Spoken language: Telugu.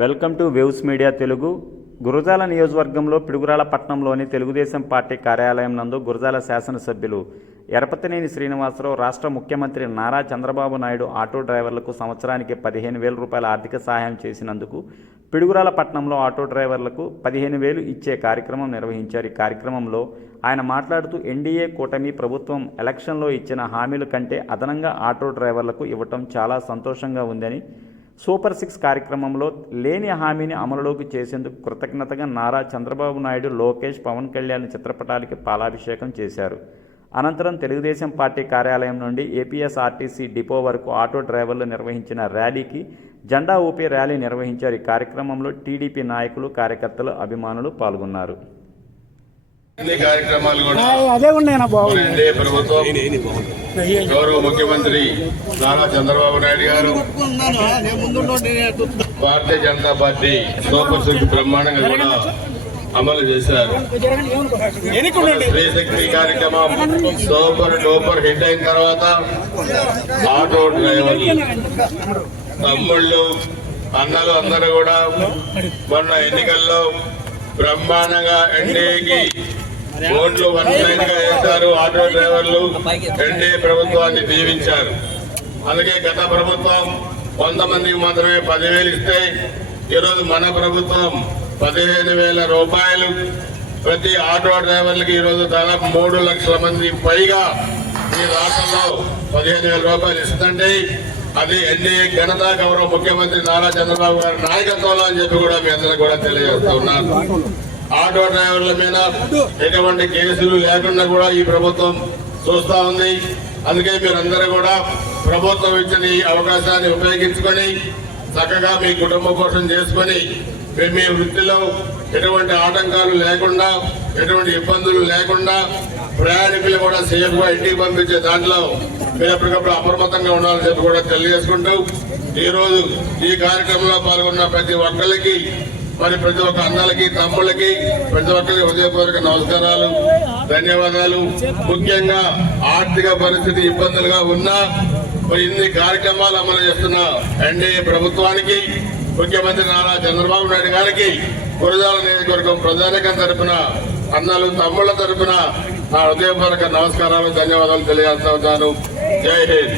Welcome to waves media Telugu. Gurazala నియోజకవర్గంలో పిడుగురాల పట్టణంలోని తెలుగుదేశం పార్టీ కార్యాలయం నందు గురజాల శాసనసభ్యులు ఎరపతినేని శ్రీనివాసరావు రాష్ట్ర ముఖ్యమంత్రి నారా చంద్రబాబు నాయుడు ఆటో డ్రైవర్లకు సంవత్సరానికి 15,000 రూపాయల ఆర్థిక సహాయం చేసినందుకు పిడుగురాల పట్టణంలో ఆటో డ్రైవర్లకు 15,000 ఇచ్చే కార్యక్రమం నిర్వహించారు. ఈ కార్యక్రమంలో ఆయన మాట్లాడుతూ ఎన్డీఏ కూటమి ప్రభుత్వం ఎలక్షన్లో ఇచ్చిన హామీల కంటే అదనంగా ఆటో డ్రైవర్లకు ఇవ్వటం చాలా సంతోషంగా ఉందని, సూపర్ 6 కార్యక్రమంలో లేని హామీని అమలులోకి చేసేందుకు కృతజ్ఞతగా నారా చంద్రబాబు నాయుడు, లోకేష్, పవన్ కళ్యాణ్ చిత్రపటాలకి పాలాభిషేకం చేశారు. అనంతరం తెలుగుదేశం పార్టీ కార్యాలయం నుండి ఏపీఎస్ఆర్టీసీ డిపో వరకు ఆటో డ్రైవర్లు నిర్వహించిన ర్యాలీకి జెండా ఊపి ర్యాలీ నిర్వహించారు. ఈ కార్యక్రమంలో టీడీపీ నాయకులు, కార్యకర్తలు, అభిమానులు పాల్గొన్నారు. గౌరవ ముఖ్యమంత్రి నారా చంద్రబాబు నాయుడు గారు భారతీయ జనతా పార్టీ సూపర్ 6 బ్రహ్మాండంగా కూడా అమలు చేశారు. స్త్రీశక్తి కార్యక్రమం సూపర్ డూపర్ హిట్ అయిన తర్వాత ఆటో డ్రైవర్లు, తమ్ముళ్ళు, అన్నలు అందరూ కూడా మొన్న ఎన్నికల్లో బ్రహ్మాండంగా ఎన్డీఏకి ఓట్లు 1 గా వేశారు. ఆటో డ్రైవర్లు ఎన్డీఏ ప్రభుత్వాన్ని దీవించారు. అందుకే గత ప్రభుత్వం 100 మందికి మాత్రమే 10,000 ఇస్తే ఈరోజు మన ప్రభుత్వం 15,000 రూపాయలు ప్రతి ఆటో డ్రైవర్లకి ఈరోజు దాదాపు 3 లక్షల మంది పైగా ఈ రాష్ట్రంలో 15,000 రూపాయలు ఇస్తుంటే అది ఎన్డీఏ ఘనత గౌరవ ముఖ్యమంత్రి నారా చంద్రబాబు గారి నాయకత్వంలో అని చెప్పి కూడా మీ అందరూ కూడా తెలియజేస్తున్నారు. ఆటో డ్రైవర్ల మీద ఎటువంటి కేసులు లేకుండా కూడా ఈ ప్రభుత్వం చూస్తా ఉంది. అందుకే మీరందరూ కూడా ప్రభుత్వం ఇచ్చిన ఈ అవకాశాన్ని ఉపయోగించుకొని చక్కగా మీ కుటుంబ పోషణ చేసుకొని మీ వృత్తిలో ఎటువంటి ఆటంకాలు లేకుండా, ఎటువంటి ఇబ్బందులు లేకుండా ప్రయాణికులు కూడా సేఫ్ గా ఇంటికి పంపించే దాంట్లో మీరు ఎప్పటికప్పుడు అప్రమత్తంగా ఉండాలని చెప్పి కూడా తెలియజేసుకుంటూ ఈ రోజు ఈ కార్యక్రమంలో పాల్గొన్న ప్రతి ఒక్కరికి, మరి ప్రతి ఒక్క అన్నలకి, తమ్ముళ్ళకి, ప్రతి ఒక్కరికి హృదయపూర్వక నమస్కారాలు, ధన్యవాదాలు. ముఖ్యంగా ఆర్థిక పరిస్థితి ఇబ్బందులుగా ఉన్నా మరి ఇన్ని కార్యక్రమాలు అమలు చేస్తున్న ఎన్డీఏ ప్రభుత్వానికి, ముఖ్యమంత్రి నారా చంద్రబాబు నాయుడు గారికి గురజాల నియోజకవర్గం ప్రజానికం తరపున, అన్నలు, తమ్ముళ్ల తరపున నా హృదయపూర్వక నమస్కారాలు, ధన్యవాదాలు తెలియజేస్తా ఉన్నాను. జై హింద్.